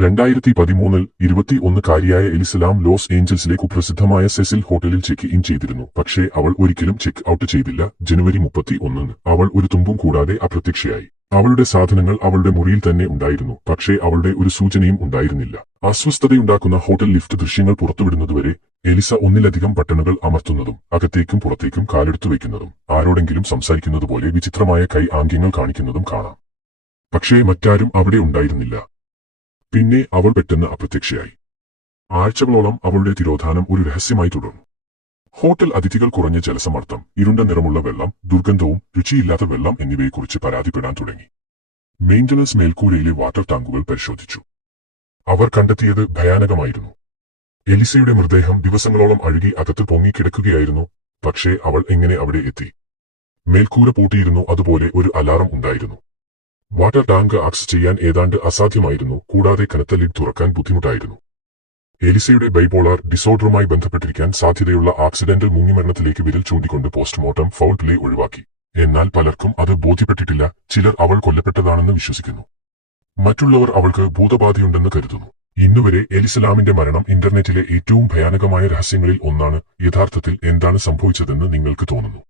രണ്ടായിരത്തി പതിമൂന്നിൽ ഇരുപത്തി ഒന്നുകാരിയായ എലിസലാം ലോസ് ഏഞ്ചൽസിലെ കുപ്രസിദ്ധമായ സെസിൽ ഹോട്ടലിൽ ചെക്ക് ഇൻ ചെയ്തിരുന്നു. പക്ഷേ അവൾ ഒരിക്കലും ചെക്ക് ഔട്ട് ചെയ്തില്ല. ജനുവരി മുപ്പത്തി ഒന്നിന് അവൾ ഒരു തുമ്പും കൂടാതെ അപ്രത്യക്ഷയായി. അവളുടെ സാധനങ്ങൾ അവളുടെ മുറിയിൽ തന്നെ ഉണ്ടായിരുന്നു. പക്ഷേ അവളുടെ ഒരു സൂചനയും ഉണ്ടായിരുന്നില്ല. അസ്വസ്ഥതയുണ്ടാക്കുന്ന ഹോട്ടൽ ലിഫ്റ്റ് ദൃശ്യങ്ങൾ പുറത്തുവിടുന്നതുവരെ എലിസ ഒന്നിലധികം ബട്ടണുകൾ അമർത്തുന്നതും അകത്തേക്കും പുറത്തേക്കും കാലെടുത്തു വയ്ക്കുന്നതും ആരോടെങ്കിലും സംസാരിക്കുന്നതുപോലെ വിചിത്രമായ കൈ ആംഗ്യങ്ങൾ കാണിക്കുന്നതും കാണാം. പക്ഷേ മറ്റാരും അവിടെ ഉണ്ടായിരുന്നില്ല. പിന്നെ അവൾ പെട്ടെന്ന് അപ്രത്യക്ഷയായി. ആഴ്ചകളോളം അവളുടെ തിരോധാനം ഒരു രഹസ്യമായി തുടർന്നു. ഹോട്ടൽ അതിഥികൾ കുറഞ്ഞ ജലസമ്മർദ്ദം ഇരുണ്ട നിറമുള്ള വെള്ളം ദുർഗന്ധവും രുചിയില്ലാത്ത വെള്ളം എന്നിവയെക്കുറിച്ച് പരാതിപ്പെടാൻ തുടങ്ങി. മെയിന്റനൻസ് മേൽക്കൂരയിലെ വാട്ടർ ടാങ്കുകൾ പരിശോധിച്ചു. അവർ കണ്ടെത്തിയത് ഭയാനകമായിരുന്നു. എലിസയുടെ മൃതദേഹം ദിവസങ്ങളോളം അഴുകി അകത്ത് പൊങ്ങിക്കിടക്കുകയായിരുന്നു പക്ഷേ അവൾ എങ്ങനെ അവിടെ എത്തി? മേൽക്കൂര പൂട്ടിയിരുന്നു അതുപോലെ ഒരു അലാറം ഉണ്ടായിരുന്നു. വാട്ടർ ടാങ്ക് ആക്സസ് ചെയ്യാൻ ഏതാണ്ട് അസാധ്യമായിരുന്നു. കൂടാതെ കനത്ത ലിഡ് തുറക്കാൻ ബുദ്ധിമുട്ടായിരുന്നു. എലിസയുടെ ബൈപോളാർ ഡിസോർഡറുമായി ബന്ധപ്പെട്ടിരിക്കാൻ സാധ്യതയുള്ള ആക്സിഡന്റൽ മുങ്ങിമരണത്തിലേക്ക് വിരൽ ചൂണ്ടിക്കൊണ്ട് പോസ്റ്റ്മോർട്ടം ഫൗൾ പ്ലേ ഒഴിവാക്കി. എന്നാൽ പലർക്കും അത് ബോധ്യപ്പെട്ടിട്ടില്ല. ചിലർ അവൾ കൊല്ലപ്പെട്ടതാണെന്ന് വിശ്വസിക്കുന്നു. മറ്റുള്ളവർ അവൾക്ക് ഭൂതബാധയുണ്ടെന്ന് കരുതുന്നു. ഇന്നുവരെ എലിസലാമിന്റെ മരണം ഇന്റർനെറ്റിലെ ഏറ്റവും ഭയാനകമായ രഹസ്യങ്ങളിൽ ഒന്നാണ്. യഥാർത്ഥത്തിൽ എന്താണ് സംഭവിച്ചതെന്ന് നിങ്ങൾക്ക് തോന്നുന്നു.